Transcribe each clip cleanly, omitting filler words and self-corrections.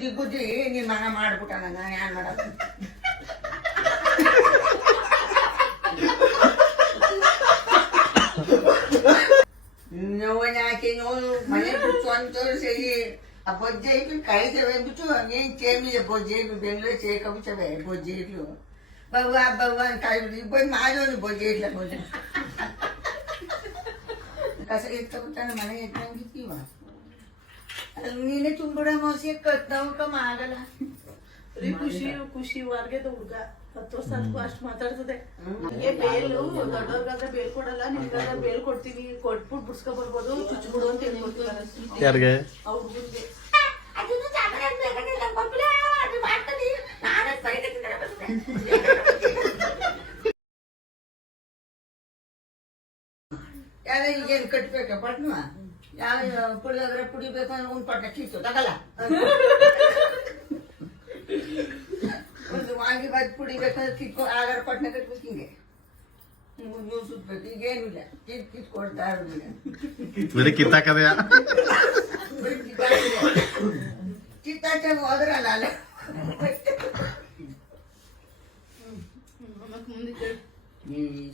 ಗುದ್ದಿ ಗುದ್ದಿ ನಿನ್ ಮಗ ಮಾಡ್ಬಿಟ್ಟ ನನ್ನ ಏನ್ ಮಾಡೋದು ನೋವನಾಕಿ ನೋವು ಮನೆ ಬಿಟ್ಟು ಅಂತ ಸರಿ ಆ ಬೊಜ್ಜೆ ಇಟ್ಟು ಕಳಿಸವೆ ಬಿಟ್ಟು ಏನ್ ಚೇಮಿದೆ ಬೊಜ್ಜೆ ಬೆಂಗಳೂರು ಸೇಕಬಿಟ್ಟವೆ ಬೊಜ್ಜೆ ಇಟ್ಲು ಬವ್ವ ಅಂತ ಕಾಯ್ಬಿಟ್ಟು ಬಂದು ಮಾಡೋನು ಬೊಜ್ಜೆ ಇಟ್ಲ ಬೊಜ್ಜೆ ಕಸ ಎತ್ಕೊಬಿಟ್ಟಾನ ಮನೆ ಎತ್ತಂಗಿತ್ತೀವ ನೀನೆ ತುಂಬಿಡ ಮೋಸಿ ಕತ್ತವಕಮ್ಮ ಆಗಲ್ಲ ಖುಷಿ ಖುಷಿ ಹೊರ್ಗೆದ ಹುಡ್ಗ 10 ವರ್ಷ ಅದಕ್ಕೂ ಅಷ್ಟು ಮಾತಾಡ್ತದೆ ನಮ್ಗೆ ಬೇಲು ದೊಡ್ಡವ್ರಿಗಾದ್ರೆ ಬೇಲ್ ಕೊಡಲ್ಲ ನಿಮ್ಗಾದ್ರೆ ಬೇಲ್ ಕೊಡ್ತೀವಿ ಕೊಟ್ಬಿಟ್ಟು ಬಿಡ್ಸ್ಕೊ ಬರ್ಬೋದು ಚುಚ್ಬಿಡು ಅಂತ ಹೇಳ್ಕೊಡ್ತೀವಿ ಯಾರಿಗೆ ಆ ಹುಡ್ಗನ್ಗೆ ಯಾರ ಈಗೇನು ಕಟ್ಬೇಕ ಪಟ್ನ ಯಾವ ಪುಳಿಯೋಗರೆ ಪುಡಿಬೇಕು ಅಂದ್ರೆ ಒಂದು ಪಟ್ಟ ಕಿತ್ತು ತಗಲ್ಲ ಒಂದು ವಾಂಗಿಬಾತ್ ಪುಡಿ ಬೇಕಾದ್ರೆ ಕಿತ್ಕೊ ಆಗಾರ ಪಟ್ನ ಕಟ್ಬೇಕು ಹಿಂಗೆ ನೀವು ಸುತ್ಬೇಕು ಈಗೇನಿಲ್ಲ ಕಿತ್ಕೊಡ್ತಾ ಇರೋದಿಲ್ಲ ಬಿಡಿ ಕಿತ್ತಾಕದೆಯಾ ಕಿತ್ತಾಚೆ ಹೋದ್ರಲ್ಲ ಅಲ್ಲ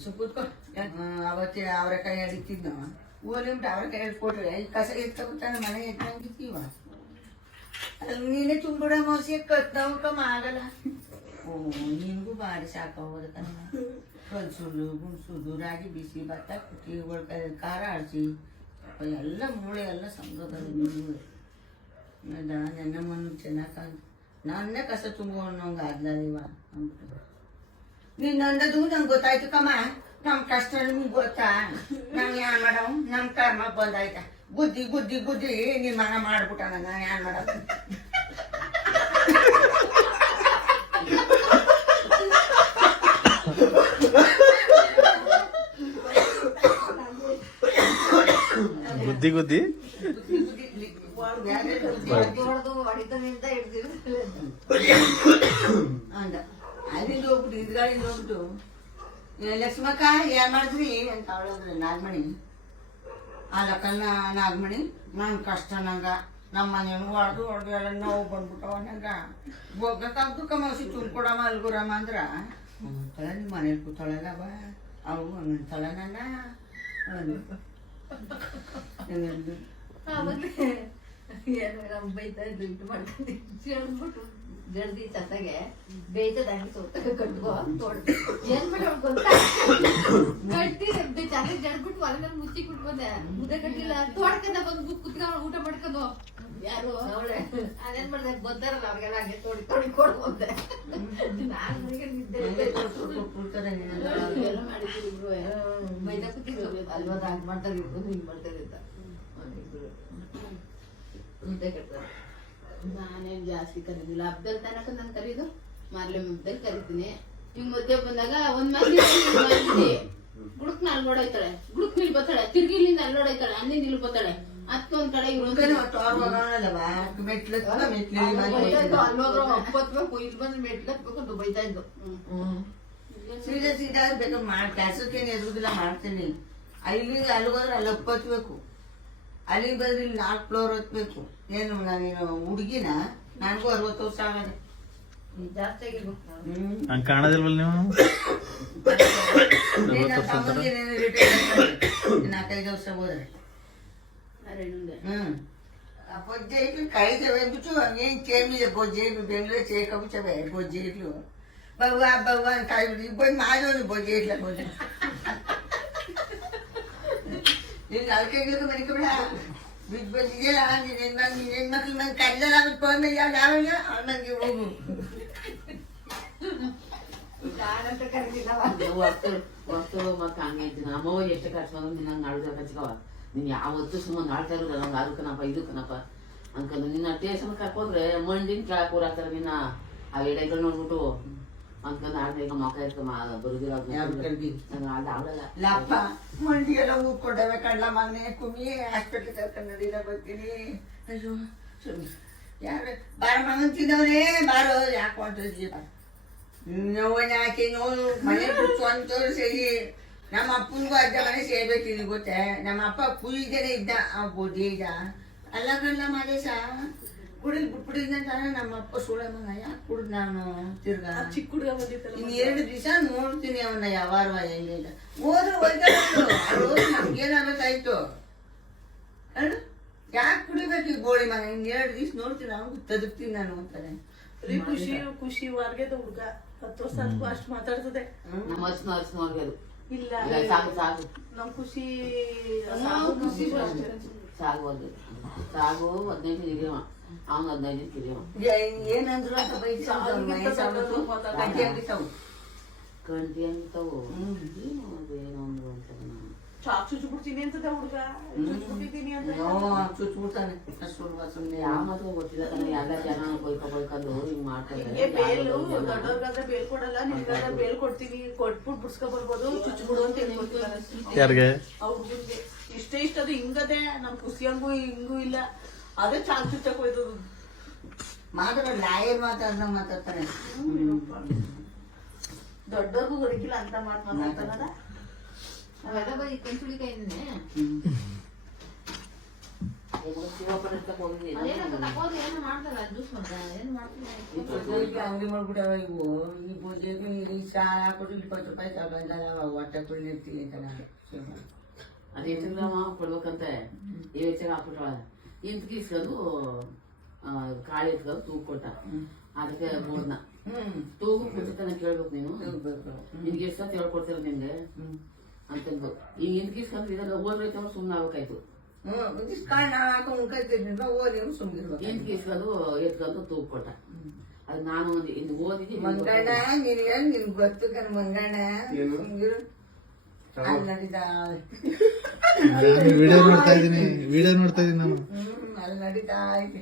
ಸುಕ್ಕುತ್ಕೊ ಅವತ್ತೇ ಅವರೆಕಾಯಿ ಅಡಿತಿದ್ನ ಊರಲ್ಲಿ ಉಂಟು ಅವರೆಕಾಯಿ ಕೊಟ್ರೆ ಈ ಕಸ ಎತ್ಕೊಬಿಟ್ಟಾನ ಮನೆ ಎತ್ತಂಗಿತ್ತೀವ ನೀನೆ ತುಂಬಿಡ ಮೋಸಿ ಕತ್ತವಕಮ್ಮ ಆಗಲ್ಲ ಓ ನಿನ್ಗೂ ಬಾರಿ ಸಾಕೋದು ಕಣ್ಣ ಕಲ್ಸುಡು ಗುಣಸುದು ರಾಗಿ ಬಿಸಿ ಭತ್ತ ಕುಟ್ಟಿ ಒಳ್ಕಾಯಿ ಖಾರ ಆಡಿಸಿ ಎಲ್ಲ ಮೂಳೆ ಎಲ್ಲ ಸಂಗದಲ್ಲಿ ನಿನ್ಗೂ ನೆನ್ನೆ ಮಣ್ಣು ಚೆನ್ನಾಗಿ ನನ್ನೇ ಕಸ ತುಂಬೋಣಂಗೆ ಆದ್ಲವ ಅಂದ್ಬಿಟ್ಟು ನೀನ್ ಅಂದದು ನಂಗೆ ಗೊತ್ತಾಯ್ತು ಕಮ್ಮ ನಮ್ ಕಷ್ಟ ನಿಮ್ಗೆ ಗೊತ್ತಾ ನಾವ್ ಏನ್ ಮಾಡವ್ ನಮ್ ಕರ್ಮ ಬಂದಾಯ್ತ ಗುದ್ದಿ ಗುದ್ದಿ ಗುದ್ದಿ ನಿನ್ ಮಗ ಮಾಡ್ಬಿಟ್ಟ ನನ್ನ ಏನ್ ಮಾಡೋದು ಗುದ್ದಿ ಗುದ್ದಿ ಅಂದ ಅಲ್ಲಿಂದ ಹೋಗ್ಬಿಟ್ಟು ಇದ್ಗಾಳಿಂದ ಹೋಗ್ಬಿಟ್ಟು ಲಕ್ಷ್ಮಕ್ಕ ಏನ್ ಮಾಡಿದ್ರಿ ಅಂತ ಅವಳಂದ್ರೆ ನಾಗಮಣಿ ಆ ಲಕ್ಕನ್ನ ನಾಗಮಣಿ ನನ್ ಕಷ್ಟ ನಂಗ ನಮ್ಮ ಮನೆಯನ್ನು ಹೊಡೆದು ಎಲ್ಲ ನೋವು ಬಂದ್ಬಿಟ್ಟವ ನಂಗ ಹೋಗಕ್ಕಾಗ್ದು ಕಮಸಿ ತುಂಬ್ಕೊಡಮ್ಮ ಅಲ್ಗುರಮ್ಮ ಅಂದ್ರ ತಳ ನಿಮ್ಮ ಮನೇಲಿ ಕೂತಾಳಲ್ಲ ಬಾ ಅವು ತಳ ನನ್ನ ಬೈತಾ ಇದ್ದು ಇಟ್ಟು ಮಾಡ್ಕೊಂಡು ಜಡ್ದಿ ಚತ್ತಾಗೆ ಬೇಯ್ತದಂಗೆ ಸೋತಾಗ ಕಟ್ಕೋ ಏನ್ ಮಾಡಿ ಗೊತ್ತಾ ಕಟ್ಟಿ ಚೆನ್ನಾಗಿ ಜಡ್ಬಿಟ್ಟು ಹೊರಗಡೆ ಮುಚ್ಚಿ ಬಿಟ್ಬೋದೆ ಮುದ್ದೆ ಕಟ್ಟಿಲ್ಲ ತೋಡ್ಕಂದ ಬಂದು ಕುತ್ಕೊಂಡು ಊಟ ಮಾಡ್ಕೊಂಡು ಯಾರು ಅವಳೆ ಅದೇನ್ ಮಾಡ್ದೆ ಗೊತ್ತಾರಲ್ಲ ಅವ್ರಿಗೆಲ್ಲ ಹಂಗೆ ತೋಡಿ ಕೊಡ್ಬೋದೆ ನಾನ್ ಮನೆಗೆ ನಿದ್ದೆ ಎಲ್ಲ ಮಾಡಿದ್ರು ಇಬ್ರು ಬೈತಾ ಕೂತಿದ್ರು ಅಲ್ವಾದ ಹಂಗ್ ಮಾಡ್ತಾರೆ ಇರ್ಬೋದು ಹಿಂಗ್ ಮಾಡ್ತಾರೆ ಅಂತ ಮುದ್ದೆ ಕಟ್ತಾರೆ ನಾನೇನ್ ಜಾಸ್ತಿ ಕರೀದಿಲ್ಲ ಹಬ್ಬದಲ್ಲಿ ತನಕ ನಾನು ಕರೀದು ಮಾರ್ಲೆ ಮುದ್ದೆಲ್ ಕರಿತೀನಿ ಹಿಂಗ್ ಮಧ್ಯೆ ಬಂದಾಗ ಒಂದ್ ಮಂದಿ ಗುಡುಕ್ ನಲ್ಲಿ ನೋಡೋಯ್ತಾಳೆ ಗುಡುಕ್ ನಿಲ್ ಬರ್ತಾಳೆ ತಿರ್ಗಿ ಇಲ್ಲಿಂದ ಅಲ್ಲಿ ನೋಡೋಯ್ತಾಳೆ ಅಲ್ಲಿ ನಿಲ್ ಬರ್ತಾಳೆ ಅದಕ್ಕೊಂದ್ ಕಡೆ ಅಲ್ಲೋದ್ರು ಹಬ್ಬತ್ಬೇಕು ಇಲ್ಲಿ ಬಂದ್ರೆ ಮೆಟ್ಲತ್ಬೇಕು ಅಂತ ಬೈತಾ ಇದ್ದು ಸೀದಾ ಸೀದಾ ಬೇಕಾದ್ರೆ ಕೆಲ್ಸಕ್ಕೇನು ಎದುರುದಿಲ್ಲ ಮಾಡ್ತೀನಿ ಅಲ್ಲಿಗೆ ಅಲ್ಲಿಗೋದ್ರೆ ಅಲ್ಲಿ ಒಪ್ಪತ್ಬೇಕು ಅಲ್ಲಿಗೆ ಬಂದ್ರೆ ಇಲ್ಲಿ 4 ಫ್ಲೋರ್ ಹೊತ್ಬೇಕು ಏನು ನಾನೇನು ಹುಡುಗಿನ ನನಗೂ 60 ವರ್ಷ ಆಗದೆ ಜಾಸ್ತಿ ಆಗಿರ್ಬೇಕು ಹಂಗೆ ಕಾಣೋದಿಲ್ವಲ್ಲ ನೀವು 4-5 ವರ್ಷ ಹೋದ್ರೆ ಆ ಬೊಜ್ಜೆ ಇಟ್ಲು ಕಳಿಸವೆ ಬಿಟ್ಟು ಏನ್ ಚೇಮಿದೆ ಬೊಜ್ಜೆ ಬೆಂಗಳೂರು ಸೇಕಬಿಟ್ಟವೆ ಬೊಜ್ಜೆ ಇಟ್ಲು ಬವ್ವ ಅಂತ ಕಾಯ್ಬಿಟ್ಟು ಬಂದು ಮಾಡೋನು ಬೊಜ್ಜೆ ಇಟ್ಲ ಬೊಜ್ಜೆ ನೀನ್ ನಾಲ್ಕೈ ಮನಿಕಬೇಡ ಬಿದ್ದು ಬಂದಿದೆಯಲ್ಲ ನೀನ್ ಹೆಣ್ಮಕ್ಳು ನಂಗೆ ಕಡ್ದಲ್ಲ ಬಿಟ್ಟು ಯಾವಾಗ ನಂಗೆ ಹೋಗು ನಾನಂತ ಕರೀದಿಲ್ಲ ವಸ್ತು ಮತ್ತೆ ಹಂಗೆ ಇದ್ದೀನಿ ನಮ್ಮವ್ವ ಎಷ್ಟು ಕರ್ಸ್ಕೊಂಡು ನಿನ್ನ ನಾಳ್ದ ಕಚ್ಕವ ನೀನ್ ಯಾವತ್ತೂ ಸುಮ್ಮನೆ ನಾಳ್ತಾ ಇರೋದಲ್ಲ ನಂಗೆ ಅದಕ್ಕನಪ್ಪ ಇದಕ್ಕನಪ್ಪ ಅನ್ಕೊಂಡು ನಿನ್ನ ಟೇಷನ್ ಕರ್ಕೋದ್ರೆ ಮಂಡಿನ ಕೆಳಕ್ ಕೂರಾಕ್ತಾರೆ ನಿನ್ನ ಆ ಎಡೆಗಳು ನೋಡ್ಬಿಟ್ಟು ಅನ್ಕೊಂಡು ಆಡ್ದೆ ಈಗ ಮಕ್ಕ ಇರ್ತ ಬರುದಿಲ್ಲ ಅವಳಲ್ಲ ಲಪ್ಪ ಮಂಡಿಗೆಲ್ಲ ಊದ್ಕೊಂಡವೆ ಕಡ್ಲ ಮಗನೆ ಕುಮ್ಮಿ ಹಾಸ್ಪಿಟ್ಲ್ ಕರ್ಕೊಂಡೋದಿಲ್ಲ ಬರ್ತೀನಿ ಅಯ್ಯೋ ಯಾರು ಬಾರ ಮಗನ್ ತಿನ್ನವ್ರೆ ಬಾರೋ ಯಾಕೆ ಹೊಂಟಿದ್ದೀವಿ ನೋವನಾಕಿ ನೋವು ಮನೆ ಬಿಟ್ಟು ಅಂತ ಸರಿ ನಮ್ಮ ಅಪ್ಪನಿಗೂ ಅಜ್ಜ ಮನೆ ಸೇರ್ಬೇಕಿದ್ ಗೊತ್ತೇ ನಮ್ಮ ಅಪ್ಪ ಕುಯ್ದೇನೆ ಇದ್ದ ಆ ಬುದ್ಧಿ ಇದ್ದ ಅಲ್ಲ ಕಣ್ಣ ಮದೇಶ ಬಿಟ್ಬಿಟ್ಟಿದ್ದಂತ ನಮ್ಮ ಅಪ್ಪ ಸುಳಮನ ಯಾಕೆ ಕುಡ್ದು ನಾನು ತಿರ್ಗಾ ಆ ಚಿಕ್ಕ ಹುಡುಗ ಬಂದಿತ್ತಲ್ಲ ಇನ್ 2 ದಿವಸ ನೋಡ್ತೀನಿ ಅವನ್ನ ಯಾವಾರ ಹೆಂಗಿಲ್ಲ ಹೋದ್ರೆ ಹೋಯ್ತಾಳು ನಮ್ಗೇನಾಗಬೇಕಾಯ್ತು ಹೇಳು ಯಾಕೆ ಕುಡಿಬೇಕು ಈ ಗೋಳಿ ಮಗ ಇನ್ 2 ದಿವಸ ನೋಡ್ತೀನಿ ಅವ್ನು ತದಕ್ತೀನಿ ನಾನು ಅಂತಾರೆ ಬರೀ ಖುಷಿ ವಾರ್ಗೆದ ಹುಡುಗ 10 ವರ್ಷ ಆದ್ಕೂ ಅಷ್ಟ್ ಮಾತಾಡ್ತದೆ ನಮ್ಮ ಹರ್ಸ್ ನೋಡ್ಬೋದು ಇಲ್ಲ ಸಾಕು ಸಾಕು ನಮ್ ಖುಷಿ ಖುಷಿ ಅಷ್ಟೇ. ಸಾಗುವಲ್ದು ಸಾಗು 15 ಕಿರಿಯವ ಅವ್ನು 15 ಕಿರಿಯವ ಏನಂದ್ರು ಅಂತ ಬೈತಾವು ಕಂಟಿ ಅಂತಾವು ಏನೋ ಒಂದು ಅಂತ ನಾನು ಚಾಕ್ ಚುಚ್ಬಿಡ್ತೀನಿ ಅಂತದ ಹುಡುಗ ಚುಚ್ಬಿಟ್ಟಿದ್ದೀನಿ ಅಂತ ಚುಚ್ಬಿಡ್ತಾನೆ ಸುಮ್ಮನೆ ಯಾವ ಮಾತ್ರ ಗೊತ್ತಿಲ್ಲ ಕಣ ಎಲ್ಲ ಜನ ಕೊಯ್ಕೊಂಡು ಹಿಂಗ್ ಮಾಡ್ತಾರೆ ಹಿಂಗೆ ಬೇಲು ದೊಡ್ಡವ್ರಿಗಾದ್ರೆ ಬೇಲ್ ಕೊಡಲ್ಲ ನಿನ್ಗಾದ್ರೆ ಬೇಲ್ ಕೊಡ್ತೀವಿ ಕೊಟ್ಬಿಟ್ಟು ಬಿಡ್ಸ್ಕೊ ಬರ್ಬೋದು ಚುಚ್ಬಿಡು ಅಂತ ಹೇಳ್ಕೊಡ್ತೀವಿ ಯಾರಿಗೆ ಆ ಹುಡುಗನ್ಗೆ ಇಷ್ಟ ಅದು ಹಿಂಗದೆ ನಮ್ ಖುಷಿಯಂಗೂ ಹಿಂಗೂ ಇಲ್ಲ ಅದೇ ಚಾಕ್ ಚುಚ್ಚಕ್ ಹೋಯ್ತದು ಮಾತ್ರ ಲಾಯರ್ ಮಾತಾಡ್ತಾರೆ ದೊಡ್ಡವ್ರಿಗೂ ಗೊತ್ತಿಲ್ಲ ಅಂತ ಮಾತಾಡ್ತಾನದ ಅವೆಲ್ಲ ಬರೀ ಕೆಂಚುಳಿಕಾಯಿನೇ ಶಿವಪ್ಪನ ಹೋಗಿದ್ದೀನಿ ಅದೇನಕ್ಕ ತಗೋದು ಏನು ಮಾಡ್ತಾರ ಜ್ಯೂಸ್ ಮಾಡ್ತಾರ ಏನು ಮಾಡ್ತಾರೆ ಅಂಗಡಿ ಮಾಡ್ಬಿಟ್ಟವ ಇವು ಈ ಪೂಜೆಗೆ ಈ ಸಾಲ ಹಾಕ್ಬಿಟ್ಟು 20 ರೂಪಾಯಿ ತಗೊಂಡಾರ ಹೊಟ್ಟೆ ಕುಳಿರ್ತೀನಿ ಅಂತ ನಾನು ಅದೇ ತಿಂಗ್ರಮ್ಮ ಕೊಡ್ಬೇಕಂತೆ ಈ ವೆಚ್ಚ ಹಾಕ್ಬಿಟ್ರ ಇಂತ್ಕಿಸ್ಕೊಂಡು ಕಾಳಿ ಎತ್ಕೊಂಡು ತೂಗ್ ಕೊಟ್ಟ ಅದಕ್ಕೆ ಬೋರ್ನ ತೂಗು ಕುಂತಾನೆ ಕೇಳ್ಬೇಕು ನೀನು ನಿನ್ಗೆ ಎಷ್ಟು ಸತಿ ಹೇಳ್ಕೊಡ್ತೀರ ನಿನ್ಗೆ ಅಂತಂದು ಈಗ ಇಂತ್ಕಿಸ್ಕೊಂಡು ಇದೆಲ್ಲ ಓದ್ಬೇಕು ಸುಮ್ಮನೆ ಆಗ್ಬೇಕಾಯ್ತು ಇಂತ್ಕಿಸ್ಕೊಂಡು ಎತ್ಕೊಂಡು ತೂಗ್ ಕೊಟ್ಟ ಅದು ನಾನು ಓದಿದ್ದೀನಿ ಮಂಗಣ್ಣ ನಿನ್ ಗೊತ್ತು ಕಣ ಮಂಗಣ್ಣ ನಡೀತಾ ವಿಡಿಯೋ ನೋಡ್ತಾ ಇದೀನಿ ನಾನು ಅಲ್ಲಿ ನಡೀತಾ ಐತಿ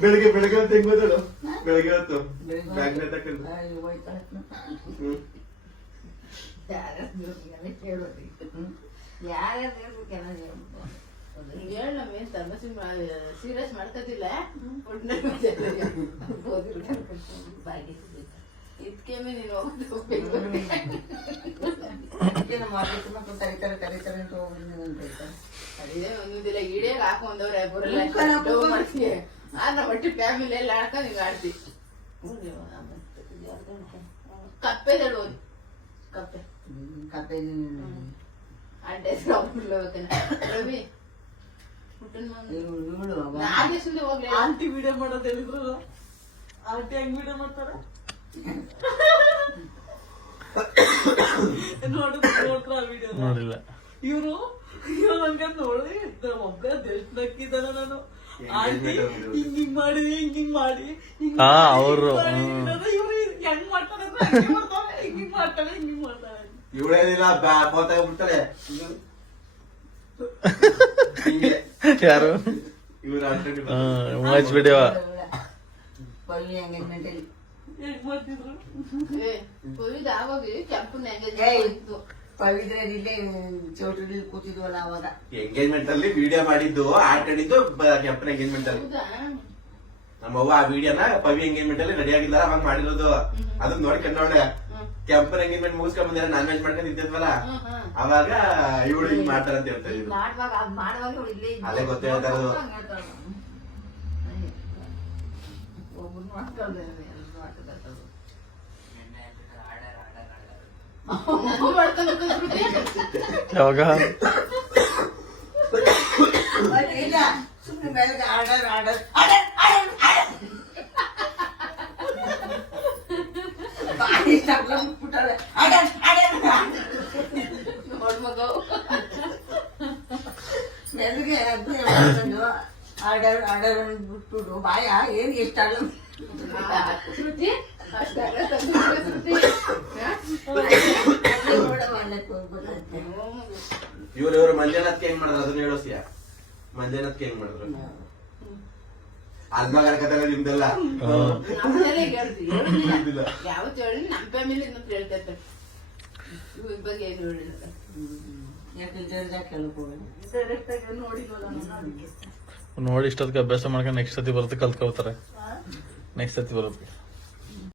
ಬೆಳಗ್ಗೆ ಹೊತ್ತು ಹೆಂಗ್ ಗೊತ್ತಳು ಬೆಳಗ್ಗೆ ಹೊತ್ತು ಬ್ಯಾಗ್ನ ತಕೊಂಡು ಸೀರಿಯಸ್ ಮಾಡ್ತಿಲ್ಲ ಇದಕ್ಕೆ ನೀನು ಕರೀತಾರೆ ಅಂತ ಹೋಗ್ತಾರೆ ಅದೇ ಒಂದಿಲ್ಲ ಈಡೇಗ್ ಹಾಕೊಂಡವ್ರೆ ಮಾಡ್ತೀವಿ ನಮ್ಮ ಒಟ್ಟು ಫ್ಯಾಮಿಲಿ ಎಲ್ಲ ಆಡ್ಕೊಂಡು ಹಿಂಗ ಆಡ್ತಿ ಕಪ್ಪೆ ಓದಿ ಕಪ್ಪೆ ಕತೆ ಅಡ್ಡೆ ರವಿ ಇವಳು ನಾಗೆ ಸುಮ್ಮನೆ ಹೋಗ್ಲಿ ಆಂಟಿ ವಿಡಿಯೋ ಮಾಡೋದ್ ಹೇಳಿದ್ರು ಆಂಟಿ ಹೆಂಗ್ ವಿಡಿಯೋ ಮಾಡ್ತಾರ ನೋಡ್ರ ಆ ವಿಡಿಯೋ ನೋಡಿಲ್ಲ ಇವ್ರು ಹಂಗ ನೋಡಿ ಒಬ್ಬ ದೇಶ ನಕ್ಕಿದ್ದಾನ ನಾನು ಆಂಟಿ ಹಿಂಗ್ ಮಾಡಿ ಹಿಂಗ್ ಮಾಡಿ ಹಾ, ಅವ್ರು, ಇವ್ರು ಹೆಂಗ್ ಮಾಡ್ತಾರೆ ಹಿಂಗ್ ಮಾಡ್ತಾಳೆ ಹಿಂಗ್ ಮಾಡ್ತಾಳೆ ಇವಳೇನಿಲ್ಲ ಬಿಡ್ತಾಳೆ ಯಾರು ಇವ್ರ ವಾಚ್ ವಿಡಿಯೋ ಪಲ್ವಿ ಎಂಗೇಜ್ಮೆಂಟ್ ಅಲ್ಲಿ ಹೆಂಗ್ ಮಾಡ್ತಿದ್ರು ಕೊಯ್ದು ಆಗೋಗಿ ಕೆಂಪು ಪವಿದ್ರಲ್ಲಿ ಇಲ್ಲೇ ಚೌಟ್ರಲ್ಲಿ ಕೂತಿದ್ವಲ್ಲ ಅವಾಗ ಎಂಗೇಜ್ಮೆಂಟ್ ಅಲ್ಲಿ ವಿಡಿಯೋ ಮಾಡಿದ್ದು ಆಟ ಆಡಿದ್ದು ಕೆಂಪನ ಎಂಗೇಜ್ಮೆಂಟ್ ಅಲ್ಲಿ ಹೌದಾ ನಮ್ಮವ್ವ ಆ ವಿಡಿಯೋನ ಪವಿ ಎಂಗೇಜ್ಮೆಂಟ್ ಅಲ್ಲಿ ರೆಡಿ ಆಗಿದ್ದಾರ ಅವಾಗ ಮಾಡಿರೋದು ಅದನ್ನ ನೋಡ್ಕೊಂಡವಳೆ ಕೆಂಪನ ಎಂಗೇಜ್ಮೆಂಟ್ ಮುಗಿಸ್ಕೊಂಡ್ ಬಂದಿರ ನಾನ್ ವೆಜ್ ಮಾಡ್ಕೊಂಡು ಇದ್ದಿದ್ವಲ್ಲ ಅವಾಗ ಇವಳು ಹಿಂಗ್ ಮಾಡ್ತಾರ ಅಂತ ಹೇಳ್ತಾ ಇದ್ರು ಮಾಡುವಾಗ ಇಲ್ಲೇ ಅದೇ ಗೊತ್ತೇ ಹೇಳ್ತಾ ಇರೋದು ಒಬ್ಬರು ಮಾಡ್ಕೊಂಡ್ರೆ ಯಾವಾಗ ಇಲ್ಲ ಸುಮ್ಮನೆ ಬೆಳಗ್ಗೆ ಆರ್ಡರ್ ಬಿಟ್ಟಾಳೆ ಬೆಳಗ್ಗೆ ಆರ್ಡರ್ ಬಿಟ್ಬಿಡು ಬಾಯ ಏನ್ ಎಷ್ಟಾಗಲ್ಲ ಶ್ರುತಿ ಅಷ್ಟಾಗ ಇವ್ರು ಮಂಜನತ್ಗೆ ಹೆಂಗ್ ಮಾಡಿದ್ರು ಅದನ್ನ ಹೇಳೋಸಿಯ ಮಂಜನತ್ಗೆ ಹೆಂಗ್ ಮಾಡಿದ್ರು ಅಲ್ಮಗರಕತೆಲ್ಲ ನಿಮ್ದೆಲ್ಲ ಯಾವತ್ತು ಹೇಳಿ ನಮ್ಮ ಫ್ಯಾಮಿಲಿ ಇನ್ನೊಂದು ಹೇಳ್ತೈತೆ ಇವ್ರ ಬಗ್ಗೆ ಏನು ಹೇಳಿಲ್ಲ ಡೈರೆಕ್ಟ್ ಆಗಿ ನೋಡಿದ್ವಲ್ಲ ನಾನು ಅದಕ್ಕೆ ನೋಡಿ ಇಷ್ಟೊತ್ತಿಗೆ ಅಭ್ಯಾಸ ಮಾಡ್ಕೊಂಡು ನೆಕ್ಸ್ಟ್ ಸತಿ ಬರುತ್ತೆ ಕಲ್ತ್ಕೋತಾರೆ ನೆಕ್ಸ್ಟ್ ಸತಿ ಬರುತ್ತೆ